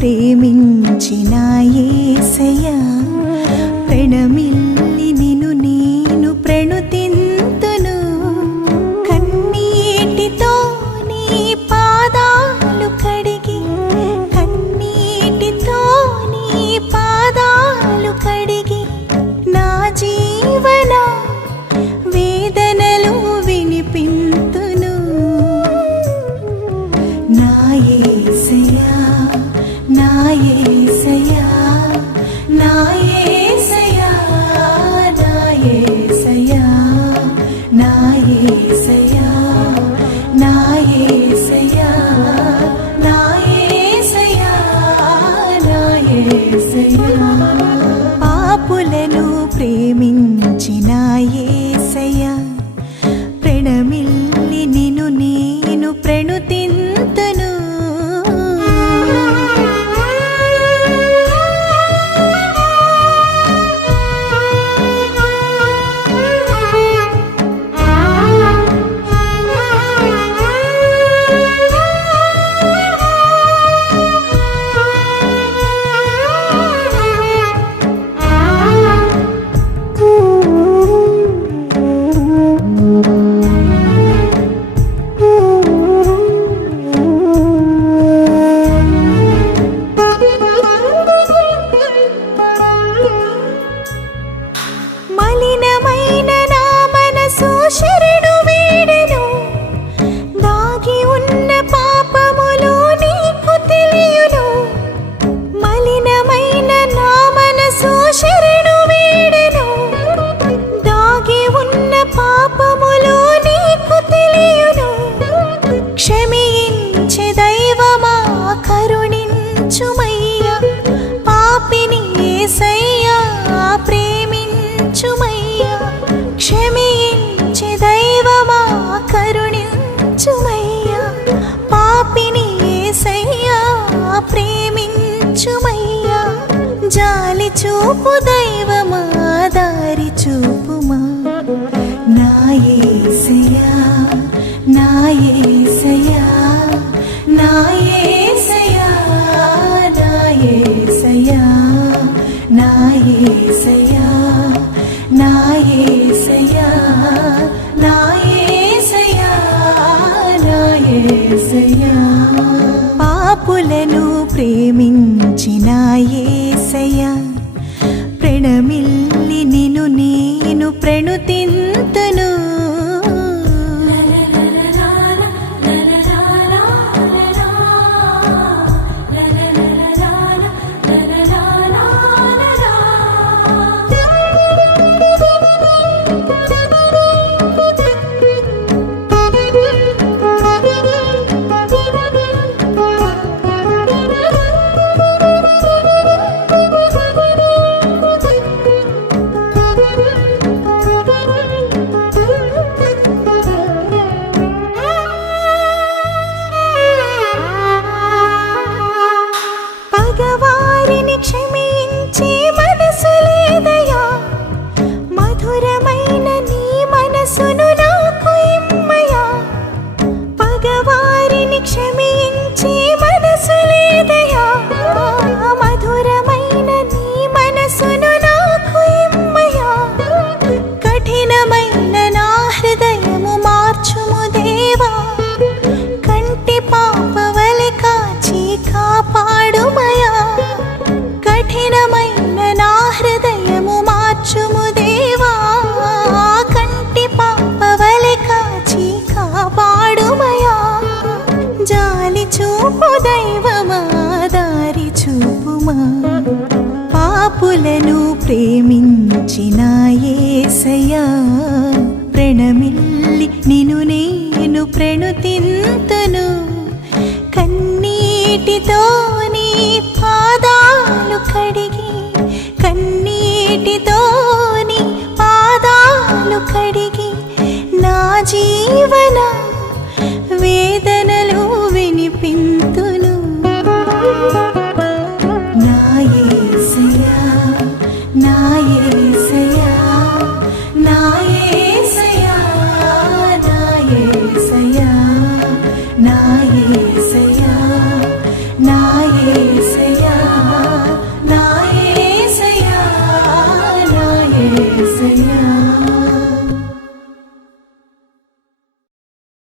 ప్రేమించిన యేసయ్యా ప్రణమిల్లి నిన్ను నేను ప్రణుతింతును కన్నీటితో నీ పాదాలు కడిగి కన్నీటితో నీ పాదాలు కడిగి నా జీవన వేదనలు వినిపింతును నా యేసయ్యా నా యేసయ్యా నా యేసయ్యా నా యేసయ్యా నా యేసయ్యా నా యేసయ్యా నా యేసయ్యా నా యేసయ్యా పాపులను ప్రేమించిన యేసయ్యా ప్రణమిల్లి నిన్ను నేను ప్రణుతింతును మలినమైన నా మనసు శరణు వేడెను దాగి ఉన్న పాపములు నీకు తెలియును మలినమైన నా మనసు శరణు వేడెను దాగి ఉన్న పాపములు నీకు తెలియును క్షమించే దైవమా కరుణించుమయ్యా పాపిని యేసయ్యా ప్రేమించుమయ్యా క్షమించే దైవమా కరుణించుమయ్యా పాపిని యేసయ్యా ప్రేమించుమయ్యా జాలి చూపు దైవమా దారి చూపుమా నా యేసయ్యా నా యేసయ్యా నా యేసయ్యా నా యేసయ్యా నా యేసయ్యా నా యేసయ్యా నా యేసయ్యా నా యేసయ్యా పాపులను ప్రేమించిన యేసయ్యా ప్రణమిల్లి నిన్ను నేను ప్రణుతింతును పగవారిని క్షమించే మనసు లేదయా మధురమైన నీ మనసును నాకు ఇమ్మయా పగవారిని క్షమించే మనసు లేదయా మధురమైన నీ మనసును నాకు ఇమ్మయా కఠినమైన నా హృదయము మార్చుము దేవా కంటి పాపవలె కాచి కాపాడుమయా కఠినమైన నా హృదయము మార్చుము దేవా కంటి పాపవలె కాచి కాపాడుమయా జాలి చూపు దైవమా దారి చూపుమా పాపులను ప్రేమించిన యేసయ్యా ప్రణమిల్లి నిన్ను నేను ప్రణుతింతును కన్నీటితో నీ పాదాలు కడిగి కన్నీటితో నీ పాదాలు కడిగి నా జీవన వేదనలు వినిపింతును నా యేసయ్యా నా యేసయ్యా నా యేసయ్యా నా యేసయ్యా నా యేసయ్యా